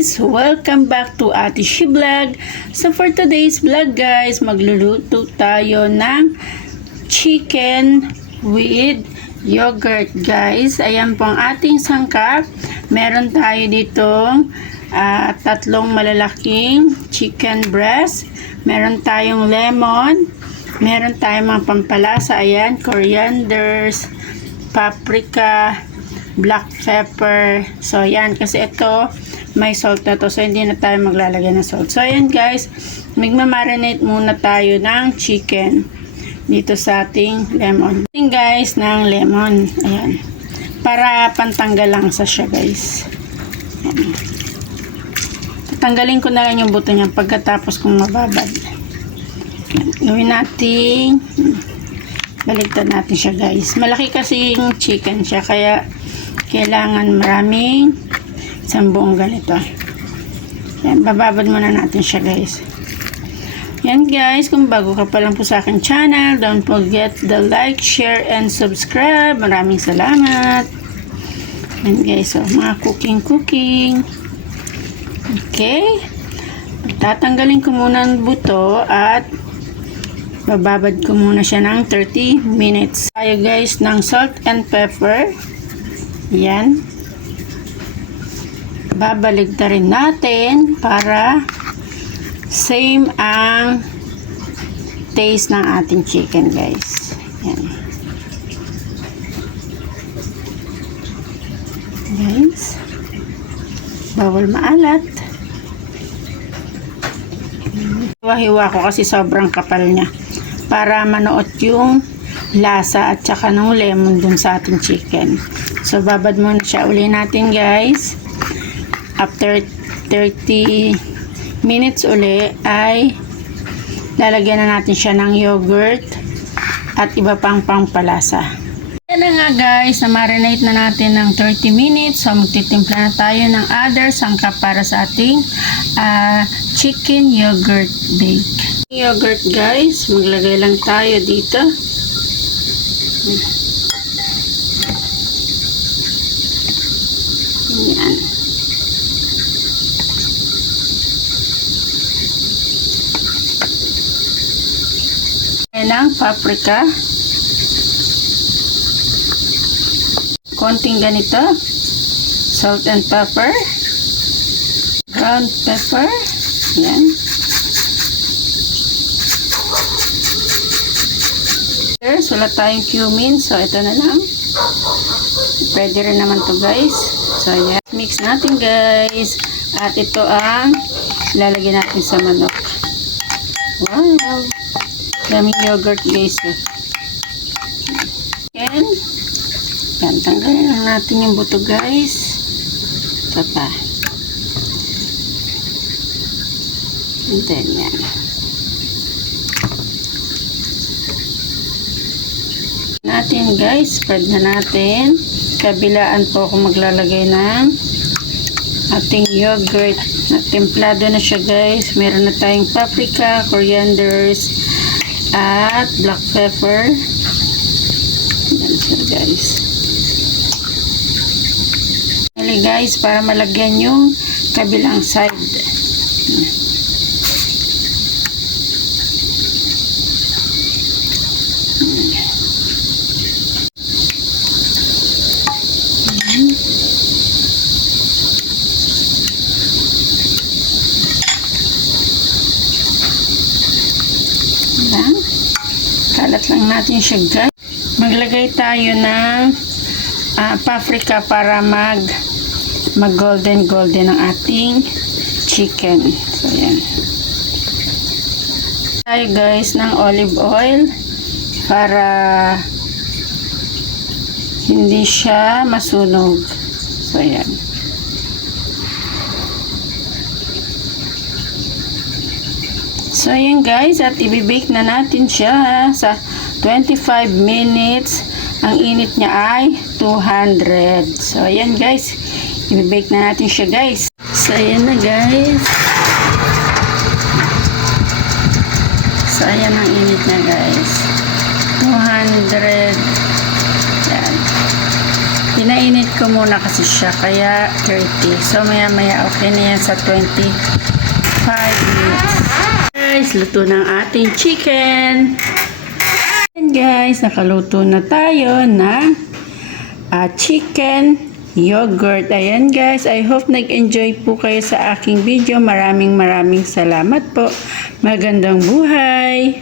guys! Welcome back to Ate She Vlog. So for today's vlog guys, magluluto tayo ng chicken with yogurt guys. Ayan po ang ating sangkap. Meron tayo ditong tatlong malalaking chicken breast. Meron tayong lemon. Meron tayong mga pampalasa. Ayan, corianders, paprika, black pepper. So ayan, kasi ito may salt na to, so hindi na tayo maglalagay ng salt. So ayan guys, magmamarinate muna tayo ng chicken dito sa ating lemon. Ayan guys, ng lemon. Ayan, para pantanggal lang sa siya guys. Ayan. Tatanggalin ko na lang yung buto niya pagkatapos kung mababad. Ayan. Gawin natin, baligtad natin siya guys. Malaki kasi yung chicken siya, kaya kailangan maraming isang buong ganito. Yan, bababad muna natin siya guys. Yan guys, kung bago ka pa lang po sa akin channel, don't forget the like, share, and subscribe. Maraming salamat. Yan guys, so mga cooking. Okay. Tatanggalin ko muna ang buto at bababad ko muna siya ng 30 minutes. Tayo guys ng salt and pepper. Yan. Babaligtarin natin para same ang taste ng ating chicken guys. Yan. Guys. Bawal maalat. Hiwa-hiwa ko kasi sobrang kapal niya para manuot yung lasa at saka ng lemon dun sa ating chicken. So babad muna siya uli natin guys. After 30 minutes uli ay lalagyan na natin siya ng yogurt at iba pang pampalasa. Yan na nga guys, na marinate na natin ng 30 minutes. So magtitimpla na tayo ng other sangkap para sa ating chicken yogurt bake. Yogurt guys, maglagay lang tayo dito. Yan. Ng paprika, konting ganito, salt and pepper, ground pepper, yan. Wala tayong cumin, so ito na lang. Pwede rin naman to guys. So yan, mix natin guys, at ito ang lalagyan natin sa manok. Wow, daming yogurt guys. Yan. Yan, tanggalin lang natin yung buto guys. Ito pa. And then yan. Natin guys, spread na natin. Kabilaan po ako maglalagay ng ating yogurt. Templado na siya guys. Meron na tayong paprika, corianders, at black pepper. Yan siya guys. Dali guys, para malagyan yung kabilang side. Kalat lang natin siya guys. Maglagay tayo ng paprika para mag golden ang ating chicken. So yan. Tayo guys ng olive oil para hindi siya masunog. So yan. So ayan guys, at ibibake na natin siya sa 25 minutes. Ang init niya ay 200. So ayan guys, ibibake na natin siya guys. So ayan na guys. So ayan ang init niya guys. 200. Yan. Pinainit ko muna kasi siya, kaya 30. So, maya-maya okay na yan sa 25 minutes. Guys, luto ng ating chicken. And guys, nakaluto na tayo ng chicken yogurt. Ayan guys, I hope nag-enjoy po kayo sa aking video. Maraming salamat po. Magandang buhay!